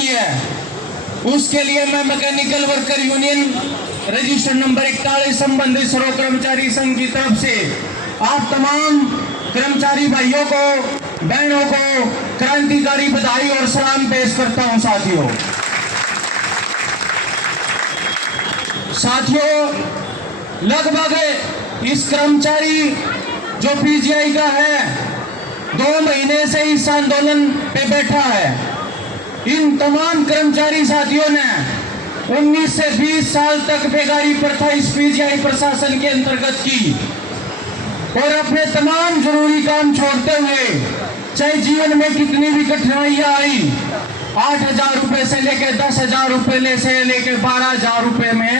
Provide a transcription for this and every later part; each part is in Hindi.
की है। उसके लिए मैं mechanical worker union register number 41 संबंधित सर्व कर्मचारी संघ की तरफ से आप तमाम कर्मचारी भाइयों को बहनों को क्रांतिकारी बधाई और सलाम पेश करता हूं। साथियों लगभग इस कर्मचारी जो पीजीआई का है 2 महीने से इस आंदोलन पे बैठा है। इन तमाम कर्मचारी साथियों ने 19 से 20 साल तक बेगारी प्रथा इस पीजीआई प्रशासन के अंतर्गत की और अपने तमाम जरूरी काम छोड़ते हुए, चाहे जीवन में कितनी भी कठिनाइयां आई, 8,000 रुपए से लेकर 10,000 रुपए से लेकर 12,000 रुपए में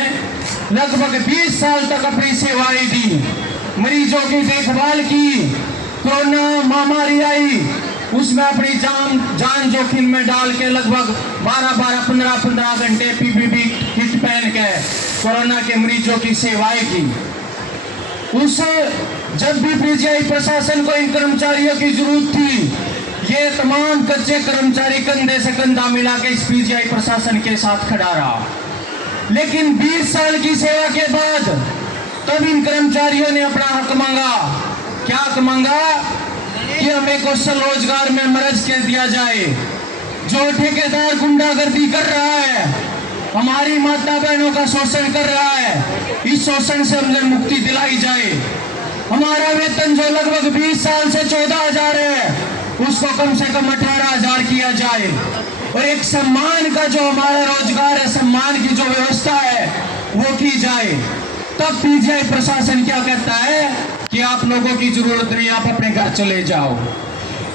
लगभग 20 साल तक अपनी सेवाएं दी। मरीजों की देखभाल की। कोरोना महामारी आई उसमें अपनी जान जोखिम में डाल के लगभग 15 घंटे पीपीई किट पहन के कोरोना के मरीजों की सेवाएं की। उस जब भी पीजीआई प्रशासन को इन कर्मचारियों की जरूरत थी, ये तमाम कच्चे कर्मचारी कंधे से कंधा मिला के इस पीजीआई प्रशासन के साथ खड़ा रहा। लेकिन 20 साल की सेवा के बाद तब इन कर्मचारियों ने अपना हक मांगा। क्या हक मांगा? कि हमें कौशल रोजगार में मर्ज कर दिया जाए। जो ठेकेदार गुंडागर्दी कर रहा है, हमारी माता बहनों का शोषण कर रहा है, इस शोषण से हमें मुक्ति दिलाई जाए। हमारा वेतन जो लगभग 20 साल से 14,000 है, उसको कम से कम 18,000 किया जाए और एक सम्मान का जो हमारा रोजगार है, सम्मान की जो व्यवस्था है वो की जाए। तब पीजीआई प्रशासन क्या कहता है कि आप लोगों की जरूरत नहीं, आप अपने घर चले जाओ।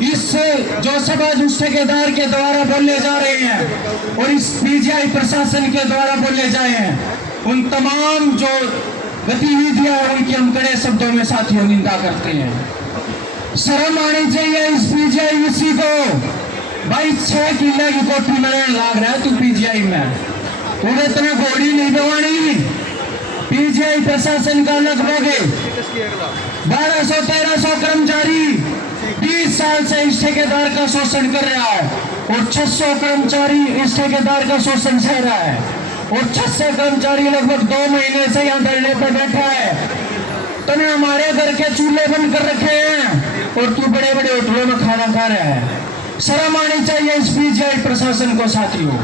इस जो शब्द उस ठेकेदार के द्वारा बोले जा रहे हैं और इस पीजीआई प्रशासन के द्वारा बोले जाए हैं, उन तमाम जो गतिविधियां हैं उनकी हम कड़े शब्दों में साथियों निंदा करते हैं। शर्म आनी चाहिए इस पीजीआई वीसी को। भाई 6 किले की कोठी में लाग रहा है तू पीजीआई में, पूरे तरह घोड़ी नहीं दवानी। पीजीआई प्रशासन का लगभग 1200-1300 कर्मचारी 20 साल से इस ठेकेदार का शोषण कर रहा है और 600 कर्मचारी इस ठेकेदार का शोषण सह रहा है और 600 कर्मचारी लगभग 2 महीने से यहाँ धरने पर बैठा है। तूने हमारे घर के चूल्हे बंद कर रखे हैं और तू बड़े बड़े होटलों में खाना खा रहा है। शर्म आनी चाहिए इस पीजीआई प्रशासन को। साथियों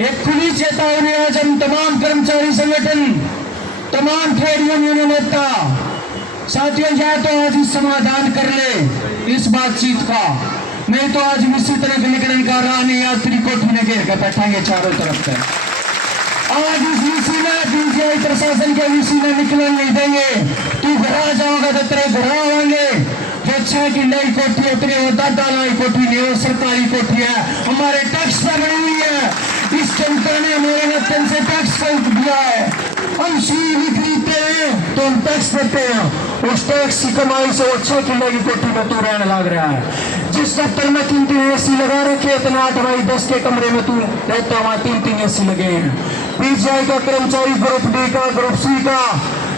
एक खुली चेतावनी आज हम तमाम कर्मचारी संगठन, तमाम ट्रेड यूनियन नेता साथियों, या तो आज इस समाधान कर ले इस बातचीत का, नहीं तो आज इसी तरह के निकलने का राह नहीं। आज तेरी कोठी में घेर के बैठाएंगे चारों तरफ से। आज इस वीसी में पीजीआई प्रशासन के वीसी में निकलने नहीं देंगे। तू घर जाओगा तो तेरे घर आएंगे। जो 6 की नई कोठी है तेरे वो दादा लाई कोठी नहीं, वो सरकारी कोठी है, हमारे टैक्स पर बनी हुई है। इस जनता ने हमारे वेतन से टैक्स दिया है। हम सीढ़ी खरीदते हैं तो हम टैक्स देते हैं। उस टैक्स की कमाई से वो 6 किले की कोठी में तू रहने लग रहा है। जिस दफ्तर में 3 एसी लगा रखे, इतने 8 बाई 10 के कमरे में तू रहता, वहां 3 एसी लगे हैं। पीजीआई का कर्मचारी ग्रुप डी का, ग्रुप सी का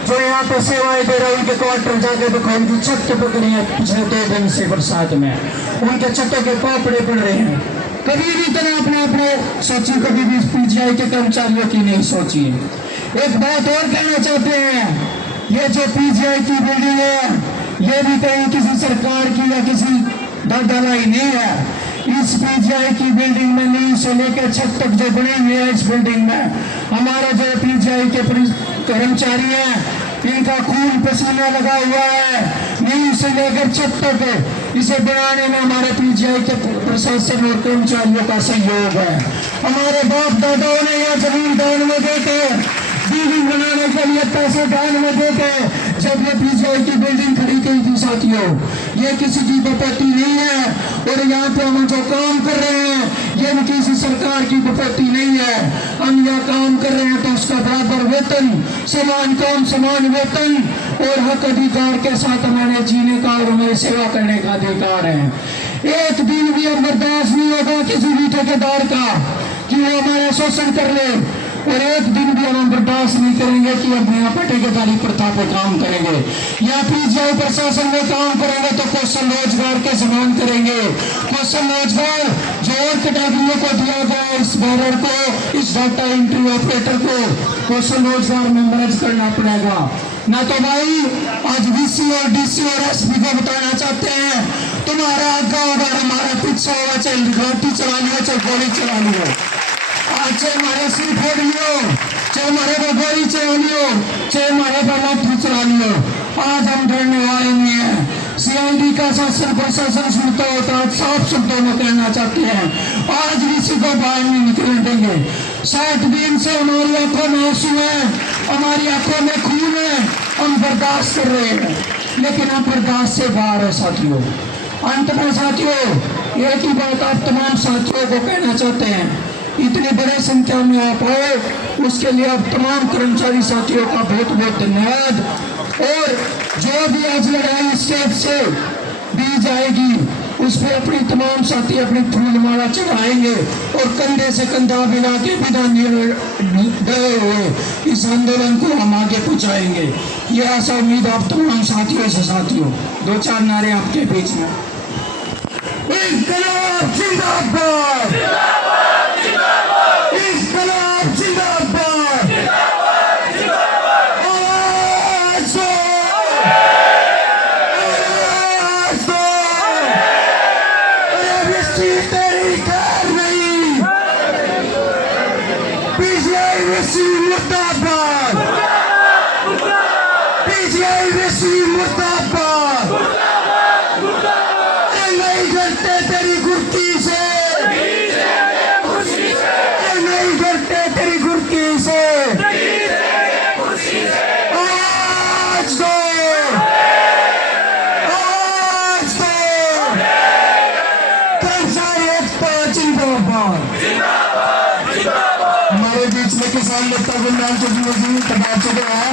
जो यहाँ पे सेवाएं दे रहे हैं, उनके क्वार्टर जाके देखो, उनकी छत पकड़ी है पिछले 2 दिन से बरसात में, उनके छतों के पापड़े पड़ रहे हैं। कभी भी तरह अपने सोची, कभी भी पीजीआई के कर्मचारियों की नहीं सोची। एक बात और कहना चाहते हैं, ये जो पीजीआई की बिल्डिंग है ये भी कहीं किसी सरकार की या किसी दलाली नहीं है। इस पीजीआई की बिल्डिंग में नींव से लेकर छत तक जो बनी हुई है, इस बिल्डिंग में हमारा जो पीजीआई के कर्मचारी हैं, इनका खून पसीना लगा हुआ है। नींव से लेकर छत तक इसे बनाने में हमारे पीजीआई के प्रशासन और कर्मचारियों का सहयोग है। हमारे बाप दादाओं ने यह जमीन दान में देते, बिल्डिंग बनाने के लिए पैसे दान में देते। जब ये पीजीआई की बिल्डिंग खड़ी की थी साथियों, ये किसी की प्रॉपर्टी नहीं है और यहाँ पे हम जो काम कर रहे हैं ये भी किसी सरकार की प्रॉपर्टी नहीं है। हम यह काम कर रहे हैं तो उसका बराबर वेतन, समान काम समान वेतन और हक अधिकार के साथ हमारे जीने का और हमारी सेवा करने का अधिकार है। एक दिन भी अब बर्दाश्त नहीं होगा किसी भी ठेकेदार का कि वो हमारा शोषण कर ले। और एक दिन भी हम बर्दाश्त नहीं करेंगे कि अब यहाँ पर ठेकेदारी प्रथा पे काम करेंगे या पीजीआई प्रशासन में काम करेंगे तो कौशल रोजगार के समान करेंगे। कौशल रोजगार जो और कैटेगरियों को दिया गया इस बैरर को, इस डाटा एंट्री ऑपरेटर को कौशल रोजगार में मर्ज करना पड़ेगा। ना तो भाई आज वीसी और डीसी और एसपी को बताना चाहते हैं तुम्हारा आगा होगा हमारा पीछा होगा, चाहे घाटी चला लियो चाहे गोली चला लियो, आज चाहे हमारे सिर फोड़ लियो, चाहे हमारे को गोली चला लियो, चाहे हमारे को लाठी चला लियो, आज हम डरने वाले नहीं है। सीआईडी का शासन प्रशासन सुनता होता है, साफ शब्दों में कहना चाहते हैं आज किसी को बाहर नहीं निकलने देंगे। 60 दिन से हमारी आंखों में आंसू है, हमारी आंखों में खून है, हम बर्दाश्त कर रहे हैं लेकिन हम बर्दाश्त से बाहर है साथियों। अंत में साथियों एक ही बात आप तमाम साथियों को कहना चाहते हैं, इतनी बड़ी संख्या में आप आए उसके लिए आप तमाम कर्मचारी साथियों का बहुत बहुत धन्यवाद। और जो भी आज लड़ाई स्टेज से दी जाएगी उस पर अपनी तमाम साथी अपनी फूलमाला चढ़ाएंगे और कंधे से कंधा मिला के बिना डरे हुए इस आंदोलन को हम आगे पहुंचाएंगे। ये आशा उम्मीद आप तमाम साथियों से साथियों। 2-4 नारे आपके बीच में। इंकलाब जिंदाबाद, इंकलाब जिंदाबाद, आवाज दो, आवाज दो, अरे विश्व तेरी कार नहीं, पीजीआई विश्व मुर्दाबाद, पीजीआई विश्व मुर्दाबाद, नहीं डरते तेरी गुर्की से, नहीं डरते तेरी गुर्की से, आवाज दो, आवाज दो, कर्मचारी एकता जिंदाबाद। हमारे बीच में किसान नेता गुलनाम चौधरी जी तैनात चुके हैं।